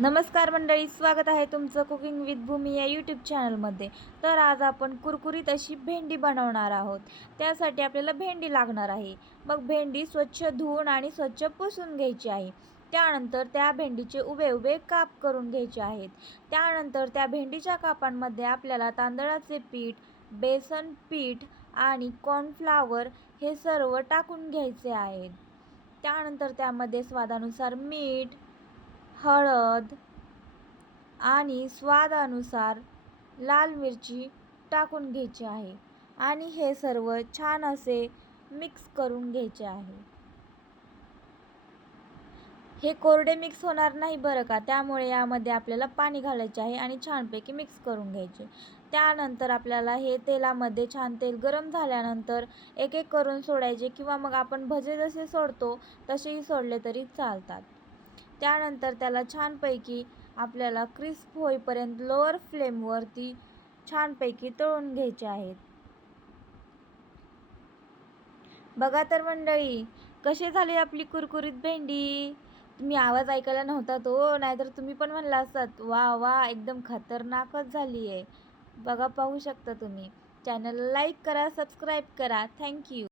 नमस्कार मंडळी स्वागत आहे तुमचं कुकिंग विथ भूमी या यूट्यूब चॅनलमध्ये तर आज आपण कुरकुरीत अशी भेंडी बनवणार आहोत. त्यासाठी आपल्याला भेंडी लागणार आहे. मग भेंडी स्वच्छ धुवून आणि स्वच्छ पुसून घ्यायची आहे. त्यानंतर त्या भेंडीचे उभे उभे काप करून घ्यायचे आहेत. त्यानंतर त्या भेंडीच्या कापांमध्ये आपल्याला तांदळाचे पीठ बेसन पीठ आणि कॉर्नफ्लावर हे सर्व टाकून घ्यायचे आहेत. त्यानंतर त्यामध्ये स्वादानुसार मीठ हळद आणि स्वादानुसार लाल मिरची टाकून घ्यायची आहे आणि हे सर्व छान असे मिक्स करून घ्यायचे आहे. हे कोरडे मिक्स होणार नाही बरं का? त्यामुळे यामध्ये आपल्याला पाणी घालायचे आहे आणि छानपैकी मिक्स करून घ्यायचे. त्यानंतर आपल्याला हे तेलामध्ये छान तेल गरम झाल्यानंतर एक एक करून सोडायचे किंवा मग आपण भजे जसे सोडतो तसेही सोडले तरी चालतात. त्यानंतर त्याला छानपैकी आपल्याला क्रिस्प होईपर्यंत लोअर फ्लेमवरती छानपैकी तळून घ्यायचे आहेत. बघा तर मंडळी कसे झाले आपली कुरकुरीत भेंडी? तुम्ही आवाज ऐकायला नव्हता तो नाहीतर तुम्ही पण म्हणला असतात वा वा एकदम खतरनाकच झाली आहे बघा पाहू शकता तुम्ही. चॅनलला लाईक करा सबस्क्राईब करा. थँक्यू